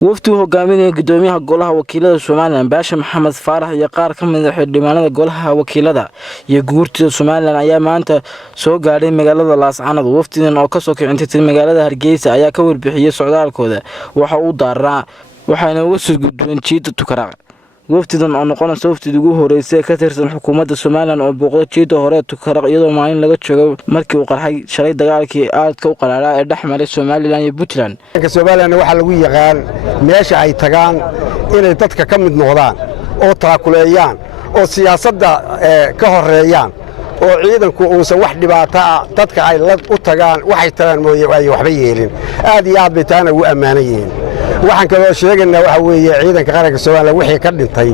wafdi hogaaminaya gudoomiyaha golaha wakiilada Soomaaliland Baasha Maxamed Faarax iyo qaar ka mid ah xildhibaanada golaha wakiilada iyo guurtida Soomaaliland ayaa maanta soo gaadhay magaalada Laascaanood. Wafdidan oo ka soo kicintay magaalada Hargeysa ayaa ka warbixiyay socdaalkooda waxa uu daaraa waxaana uga soo gudbeen jiida Tukaraq. wafdidan oo noqonaysa wafdii ugu horeysay ka tirsan xukuumadda Soomaaliland oo booqday jiida hore Tukaraq iyadoo maalin laga joogo markii uu qarxay shalay dagaalkii aadka u qalaalaa ee dhexmaray Soomaaliland iyo Puntland. Soomaaliland waxa lagu yaqaan meesha ay tagaan inay dadka ka mid noqdaan oo taakuleeyaan oo siyaasadda ka horeeyaan oo ciidanku uusan wax dhibaato ah dadka ay la u tagaan waxay tagaan mooyee ay waxba yeelin aad iyo aad bay taana ugu ammaan yihiin. waxaan kaloo sheegaynaa waxa weeye ciidanka qaranka Soomaaliland wixii ka dhintay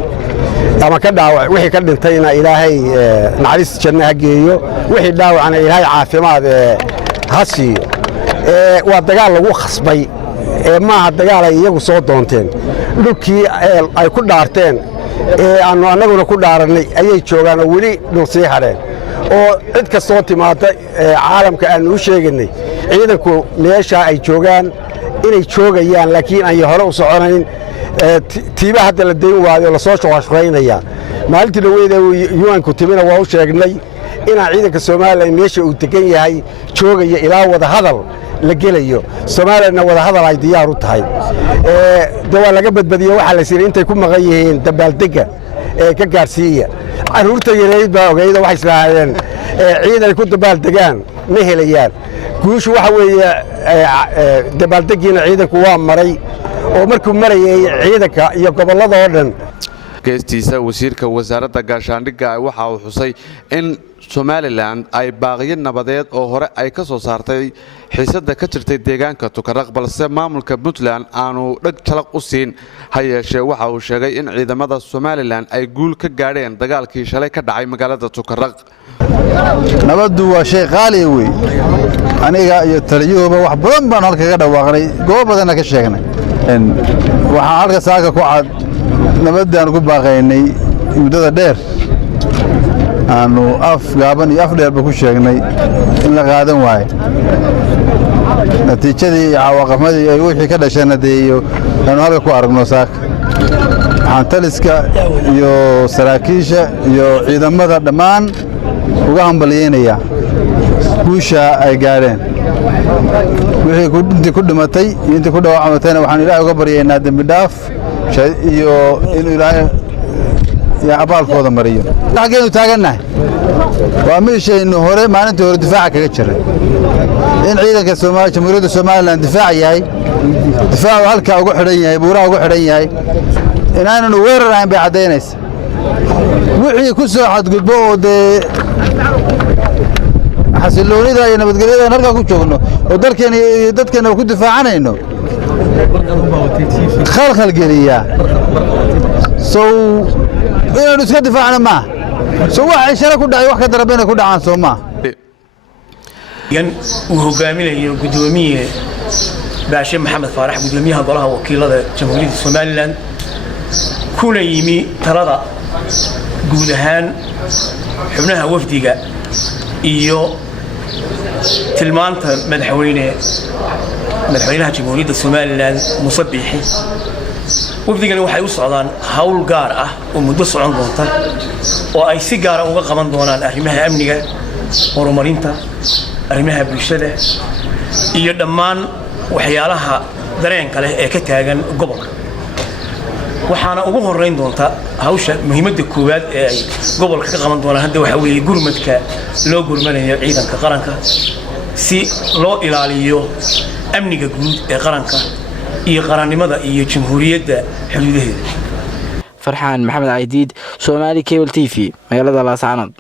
ama ka dhaawac wixii ka dhintayna Ilaahay naxariis janno ha geeyo wixii dhaawacna Ilaahay caafimaad ha siiyo. waa dagaal lagu khasbay maaha dagaal ay iyagu soo doonteen dhulkii ay ku dhaarteen aanu annaguna ku dhaaranay ayay joogaan oo weli dhul sii hadheen oo cid kastoo timaada caalamka aanu u sheegaynay ciidanku meesha ay joogaan inay joogayaan laakiin ay hore u soconayn tiiba hadda la deyn waayo la soo shaqeynaya maalintii dhaweeyda UN-ku timina waa u sheegnay inaan ciidanka Soomaaliland meesha uu degan yahay joogaya ilaa wada hadal la gelayo Soomaaliland wada hadal ay diyaar u tahay dawaa laga badbadiyo waxa la siiyay intay ku maqan yihiin dabaaldega ka gaarsiiya caruurta yareed baa ogeeyda waxay islaayeen ciidan ku dabaaldegaan ma helayaan guushu waxa weeye dabaaldegiina ciidanku waa maray oo markuu marayay ciidanka iyo gobolada oo dhan geestiisa wasiirka wasaaradda gaashaandhigga waxa uu xusay in Soomaaliland ay baaqiyo nabadeed oo hore ay ka soo saartay xiisadda ka jirtay deegaanka Tukaraq balse maamulka Puntland aanu dhag jalaq u siin hayeeshee waxa uu sheegay in ciidamada Soomaaliland ay guul ka gaadheen dagaalkii shalay ka dhacay magaalada Tukaraq. nabaddu waa shay qaali weey aniga iyo taliyuhuba wax badan baan halka ka dhawaaqnay goob badan ka sheegnay waxa halka saaka ku cad nabadaan ku baaqaynay muddada dheer aanu af gaaban iyo af dheerba ku sheegnay in la qaadan waayo natiijadii iyo cawaaqamadii ay wixii ka dhashayna deeyo aanu halka ku aragno saaka waxaan taliska iyo saraakiisha iyo ciidamada dhammaan uga hambalyeynaya guusha ay gaadheen wixii intii ku dhimatay iyo intii ku dhaawacmatayna waxaan Ilaahay uga baryaynaa dambi dhaaf iyo in Ilaahay ya abaalkooda mariyo xageenu taaganahay waa meeshaynu hore maalintii hore difaac kaga jiray in ciidanka Soomaaliya jamhuuriyadda Soomaaliland difaac yahay difaac halka ugu xidhan yahay buuraha ugu xidhan yahay inaanu weerarayn bay cadeynaysaa wixii ku soo xadgudbo oo xasiloonida iyo nabadgelyada halka ku joogno oo dalkeena iyo dadkeena ku difaacanayno khalkhal geliya inaynu iska difaacna ma soo wax shara ku dhacay wax ka darabena ku dhacaan Sooma uu hogaaminayo gudoomiye Baasha Maxamed Faarax gudoomiyaha golaha wakiilada Jamhuuriyadda Soomaaliland kuna yimi talada guud ahaan xubnaha wafdiga iyo tilmaanta madaxweynaha Jamhuuriyadda Soomaaliland Muuse Biixi wafdigani waxay u socdaan hawl gaar ah oo muddo socon doonta oo ay si gaar ah uga qaban doonaan arrimaha amniga horumarinta arrimaha bulshada iyo dhammaan waxyaalaha dareenka leh ee ka taagan gobolka waxaana ugu horeyn doonta hawsha muhiimadda koowaad ee ay gobolka ka qaban doonaan hadda waxa weeye gurmadka loo gurmanayo ciidanka qaranka si loo ilaaliyo amniga guud ee qaranka iyo qarannimada iyo jamhuuriyadda xuduudaheeda. Farxaan Maxamed Aidiid, Somali Cable TV, magaalada Laascaanood.